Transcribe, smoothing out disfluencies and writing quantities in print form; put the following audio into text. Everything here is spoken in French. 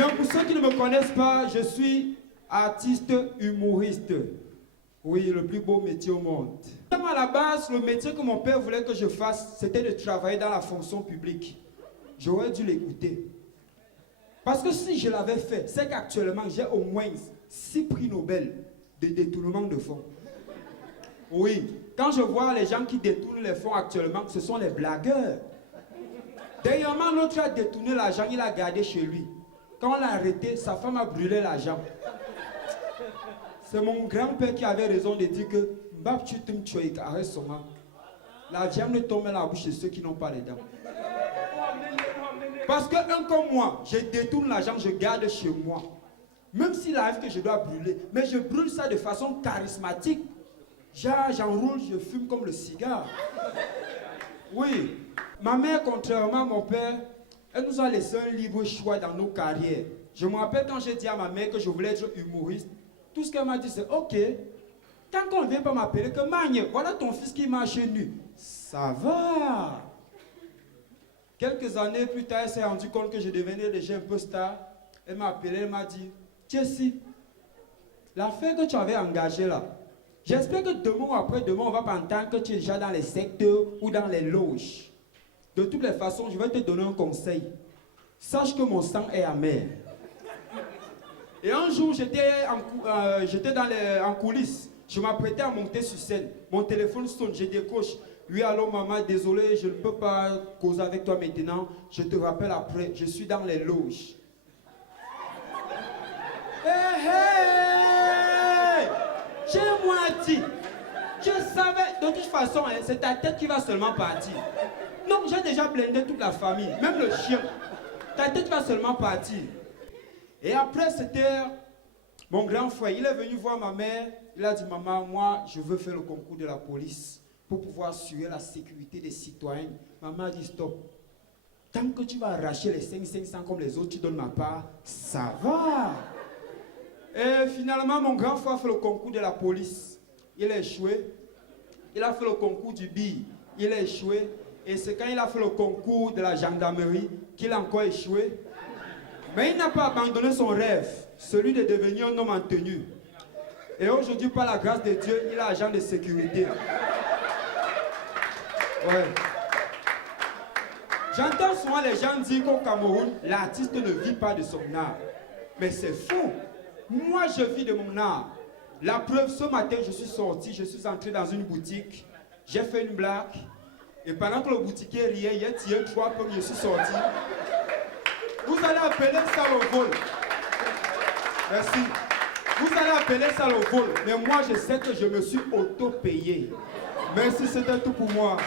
Bien, pour ceux qui ne me connaissent pas, je suis artiste humoriste. Oui, le plus beau métier au monde. À la base, le métier que mon père voulait que je fasse, c'était de travailler dans la fonction publique. J'aurais dû l'écouter. Parce que si je l'avais fait, c'est qu'actuellement, j'ai au moins 6 prix Nobel de détournement de fonds. Oui, quand je vois les gens qui détournent les fonds actuellement, ce sont les blagueurs. Dernièrement, l'autre a détourné l'argent, il l'a gardé chez lui. Quand on l'a arrêté, sa femme a brûlé l'argent. C'est mon grand-père qui avait raison de dire que la viande tombe dans la bouche de ceux qui n'ont pas les dents. Parce qu'un comme moi, je détourne l'argent, je garde chez moi. Même s'il arrive que je dois brûler, mais je brûle ça de façon charismatique. J'enroule, je fume comme le cigare. Oui, ma mère, contrairement à mon père, elle nous a laissé un libre choix dans nos carrières. Je me rappelle quand j'ai dit à ma mère que je voulais être humoriste, tout ce qu'elle m'a dit c'est ok. Tant qu'on ne vient pas m'appeler que Magne, voilà ton fils qui marche nu. Ça va. Quelques années plus tard, elle s'est rendue compte que je devenais déjà un peu star. Elle m'a appelé, elle m'a dit, Jessie, l'affaire que tu avais engagée là, j'espère que demain ou après-demain, on va pas entendre que tu es déjà dans les secteurs ou dans les loges. De toutes les façons, je vais te donner un conseil. Sache que mon sang est amer. Et un jour, j'étais en coulisses. Je m'apprêtais à monter sur scène. Mon téléphone sonne, je décroche. Oui, allô maman, désolé, je ne peux pas causer avec toi maintenant. Je te rappelle après, je suis dans les loges. Hé, hé! J'ai moi dit. Je savais, de toute façon, hein, c'est ta tête qui va seulement partir. Non, j'ai déjà blindé toute la famille, même le chien. Ta tête va seulement partir. Et après, c'était mon grand frère. Il est venu voir ma mère. Il a dit, maman, moi, je veux faire le concours de la police pour pouvoir assurer la sécurité des citoyens. Maman a dit, stop. Tant que tu vas arracher les 500 comme les autres, tu donnes ma part, ça va. Et finalement, mon grand frère a fait le concours de la police. Il a échoué. Il a fait le concours du BI. Il a échoué. Et c'est quand il a fait le concours de la gendarmerie qu'il a encore échoué. Mais il n'a pas abandonné son rêve, celui de devenir un homme en tenue. Et aujourd'hui, par la grâce de Dieu, il est agent de sécurité. Ouais. J'entends souvent les gens dire qu'au Cameroun, l'artiste ne vit pas de son art. Mais c'est faux. Moi, je vis de mon art. La preuve, ce matin, je suis sorti, je suis entré dans une boutique. J'ai fait une blague. Et pendant que le boutiquier riait, il a tiré 3 pommes, je suis sorti. Vous allez appeler ça le vol. Merci. Vous allez appeler ça le vol. Mais moi, je sais que je me suis auto-payé. Merci, c'était tout pour moi.